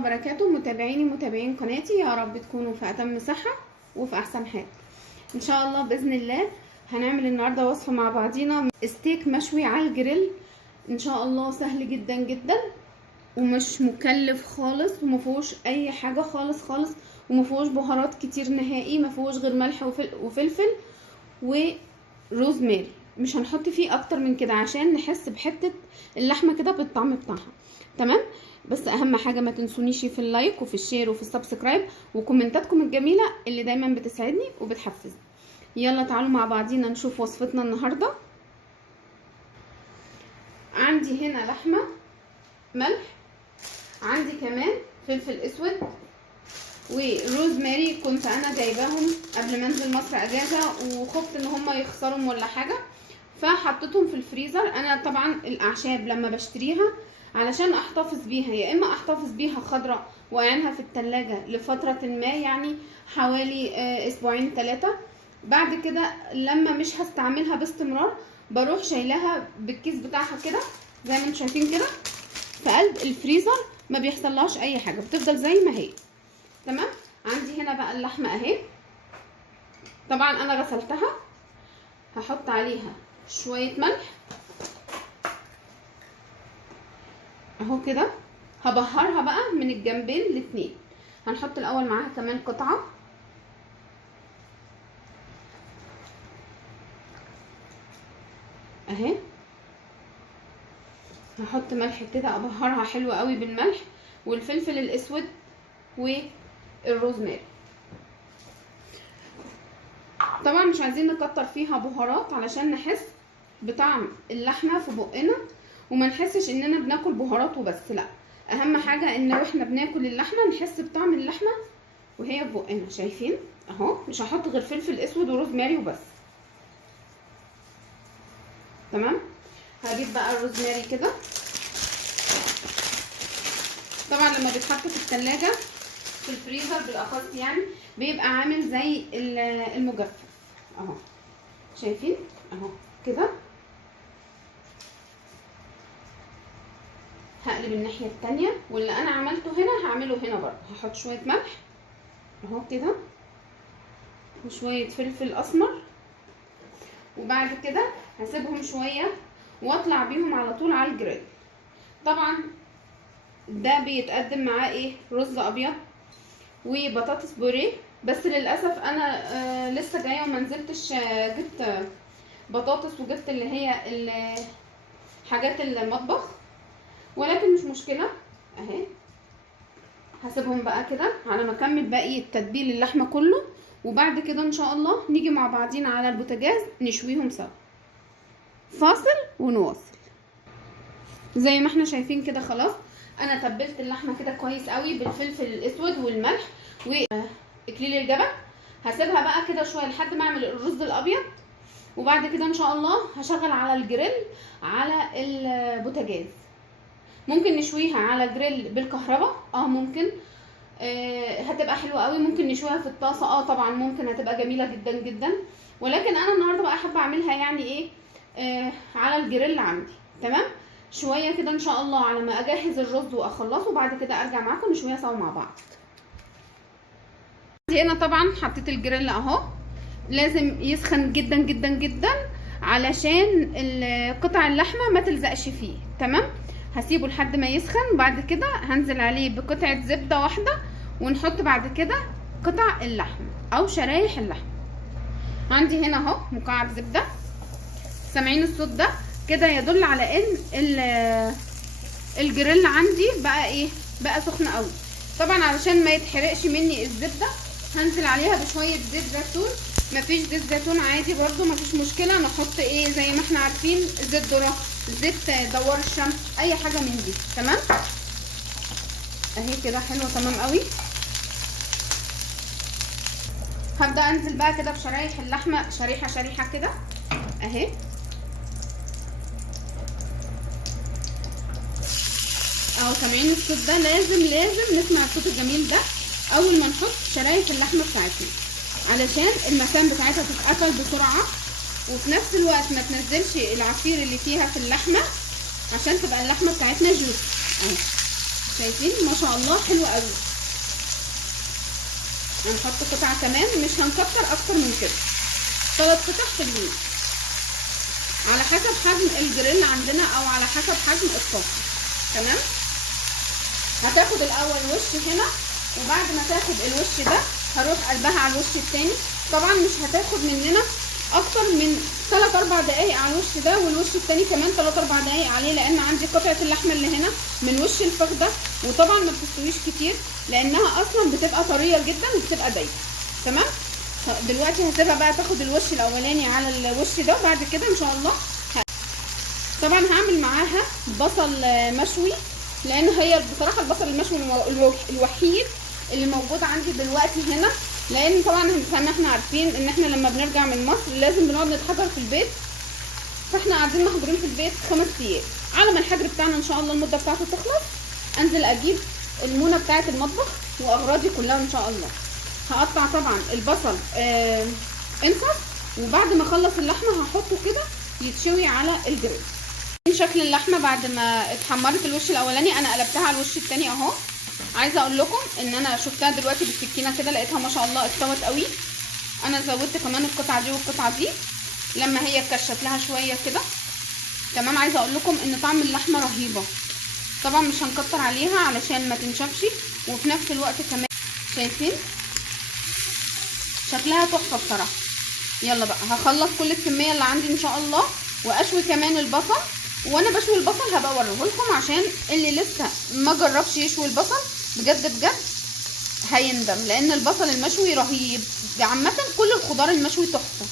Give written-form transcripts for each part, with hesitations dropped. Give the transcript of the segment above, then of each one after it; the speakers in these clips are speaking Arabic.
وبركاته. متابعين قناتي، يا رب تكونوا في اتم صحه وفي احسن حال ان شاء الله باذن الله. هنعمل النهارده وصفه مع بعضينا، ستيك مشوي على الجريل ان شاء الله. سهل جدا جدا ومش مكلف خالص، ومفيهوش اي حاجه خالص ومفيهوش بهارات كتير نهائي، مفيهوش غير ملح وفلفل وروزماري. مش هنحط فيه اكتر من كده عشان نحس بحته اللحمه كده بالطعم بتاعها. تمام. بس اهم حاجه ما تنسونيش في اللايك وفي الشير وفي السبسكرايب وكومنتاتكم الجميله اللي دايما بتسعدني وبتحفزني. يلا تعالوا مع بعضينا نشوف وصفتنا النهارده. عندي هنا لحمه، ملح، عندي كمان فلفل اسود وروزماري. كنت انا جايباهم قبل ما انزل مصر اجازه، وخفت ان هم يخسروا ولا حاجه فحطيتهم في الفريزر. انا طبعا الاعشاب لما بشتريها علشان احتفظ بيها، يا اما احتفظ بيها خضراء واعينها في التلاجة لفتره ما، يعني حوالي اسبوعين 3. بعد كده لما مش هستعملها باستمرار بروح شايلاها بالكيس بتاعها كده زي ما انتم شايفين كده في قلب الفريزر، ما بيحصلهاش اي حاجه، بتفضل زي ما هي. تمام. عندي هنا بقى اللحمه اهي، طبعا انا غسلتها. هحط عليها شويه ملح اهو كده، هبهرها بقى من الجنبين الاتنين. هنحط الاول معاها كمان قطعه اهي. هحط ملح كده ابهرها حلو قوي بالملح والفلفل الاسود والروزماري. طبعا مش عايزين نكتر فيها بهارات علشان نحس بطعم اللحمه في بقنا وما نحسش اننا بناكل بهارات وبس. لا، اهم حاجه ان لو احنا بناكل اللحمه نحس بطعم اللحمه وهي في بقنا. شايفين اهو، مش هحط غير فلفل اسود وروزماري وبس. تمام. هجيب بقى الروزماري كده. طبعا لما بيتحط في الثلاجه في الفريزر بالاخص يعني بيبقى عامل زي المجفف اهو. شايفين اهو كده. هقلب الناحيه التانية، واللي انا عملته هنا هعمله هنا برضه. هحط شويه ملح اهو كده وشويه فلفل اسمر، وبعد كده هسيبهم شويه واطلع بيهم على طول على الجريل. طبعا ده بيتقدم معاه ايه؟ رز ابيض وبطاطس بوريه. بس للاسف انا لسه جايه وما نزلتش جبت بطاطس وجبت اللي هي حاجات المطبخ، ولكن مش مشكله اهي. هسيبهم بقى كده على ما اكمل باقي التتبيل اللحمه كله، وبعد كده ان شاء الله نيجي مع بعضينا على البوتاجاز نشويهم سوا. فاصل ونواصل. زي ما احنا شايفين كده خلاص انا تبلت اللحمه كده كويس قوي بالفلفل الاسود والملح واكليل الجبل. هسيبها بقى كده شويه لحد ما اعمل الرز الابيض، وبعد كده ان شاء الله هشغل على الجريل على البوتاجاز. ممكن نشويها على جريل بالكهرباء ممكن هتبقى حلوه قوي. ممكن نشويها في الطاسه طبعا ممكن، هتبقى جميله جدا جدا. ولكن انا النهارده بقى حابه اعملها يعني ايه على الجريل عندي. تمام. شويه كده ان شاء الله على ما اجهز الرز واخلصه، وبعد كده ارجع معاكم نشويها سوا مع بعض. هنا طبعا حطيت الجريل اهو، لازم يسخن جدا جدا جدا علشان قطع اللحمه ما تلزقش فيه. تمام. هسيبه لحد ما يسخن، بعد كده هنزل عليه بقطعه زبده واحده، ونحط بعد كده قطع اللحم او شرايح اللحم. عندي هنا اهو مكعب زبده. سامعين الصوت ده؟ كده يدل على ان الجريل عندي بقى ايه؟ بقى سخن قوي. طبعا علشان ما يتحرقش مني الزبده هنزل عليها بشويه زيت زيتون. مفيش زيت زيتون عادي برضو مفيش مشكله، نحط ايه زي ما احنا عارفين زيت ذره، زيت دوار الشمس، اي حاجه من دي. تمام اهي كده حلوه تمام قوي. هبدا انزل بقى كده بشرايح اللحمه شريحه كده اهي. سامعين الصوت ده؟ لازم نسمع الصوت الجميل ده اول ما نحط شرايح اللحمه بتاعتنا علشان المسام بتاعتها تتقفل بسرعه، وفي نفس الوقت ما تنزلش العصير اللي فيها في اللحمه عشان تبقى اللحمه بتاعتنا جوس اهي. شايفين ما شاء الله حلو قوي. هنحط قطعه كمان، مش هنكتر اكتر من كده، 3 قطع حلوين على حسب حجم الجريل عندنا او على حسب حجم الطاسه. تمام. هتاخد الاول وش هنا، وبعد ما تاخد الوش ده هروح قلبها على الوش التاني. طبعا مش هتاخد مننا اكتر من 3-4 دقايق على الوش ده، والوش التاني كمان 3-4 دقايق عليه، لان عندي قطعه اللحمه اللي هنا من وش الفخده، وطبعا ما بتستويش كتير لانها اصلا بتبقى طريه جدا وبتبقى دايبه. تمام. دلوقتي هسيبها بقى تاخد الوش الاولاني على الوش ده، بعد كده ان شاء الله طبعا هعمل معاها بصل مشوي، لان هي بصراحه البصل المشوي الوحيد اللي موجود عندي دلوقتي هنا، لان طبعا زي ما احنا عارفين ان احنا لما بنرجع من مصر لازم بنقعد نتحجر في البيت، فاحنا قاعدين محجورين في البيت 5 ايام. على ما الحجر بتاعنا ان شاء الله المده بتاعته تخلص انزل اجيب المونه بتاعه المطبخ واغراضي كلها ان شاء الله. هقطع طبعا البصل انصص، وبعد ما اخلص اللحمه هحطه كده يتشوي على الجريل. شكل اللحمه بعد ما اتحمرت الوش الاولاني انا قلبتها على الوش التاني اهو. عايزه اقول لكم ان انا شفتها دلوقتي بالسكينه كده لقيتها ما شاء الله استوت قوي. انا زودت كمان القطعه دي والقطعه دي لما هي اتكشت لها شويه كده. تمام. عايزه اقول لكم ان طعم اللحمه رهيبه، طبعا مش هنكتر عليها علشان ما تنشفش، وفي نفس الوقت كمان شايفين شكلها تحفه بصراحه. يلا بقى هخلص كل الكميه اللي عندي ان شاء الله واشوي كمان البصل. وانا بشوي البصل هبقى اوريه لكم عشان اللي لسه ما جربش يشوي البصل بجد بجد هيندم، لان البصل المشوي رهيب. عامه كل الخضار المشوي تحفه.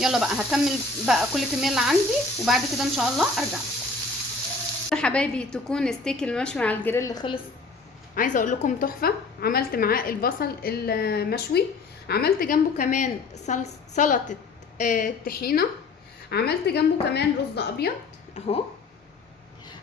يلا بقى هكمل بقى كل الكميه اللي عندي وبعد كده ان شاء الله ارجع لكم. حبايبي تكون ستيك المشوي على الجريل خلص. عايزه اقول لكم تحفه. عملت معاه البصل المشوي، عملت جنبه كمان سلطه طحينه، عملت جنبه كمان رز ابيض اهو.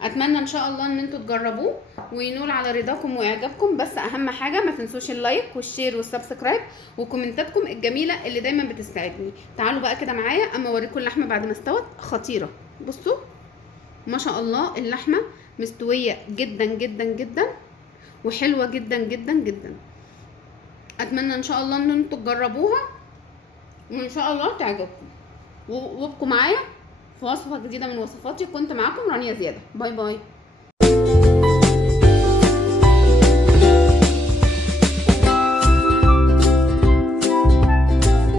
اتمنى ان شاء الله ان انتوا تجربوه وينول على رضاكم واعجابكم، بس اهم حاجه ما تنسوش اللايك والشير والسبسكرايب وكومنتاتكم الجميله اللي دايما بتساعدني. تعالوا بقى كده معايا اما اوريكم اللحمه بعد ما استوت خطيره. بصوا ما شاء الله اللحمه مستويه جدا جدا جدا وحلوه جدا جدا جدا. اتمنى ان شاء الله ان انتوا تجربوها وان شاء الله تعجبكم، وابقوا معايا في وصفه جديده من وصفاتي. كنت معاكم رانيا زياده. باي باي.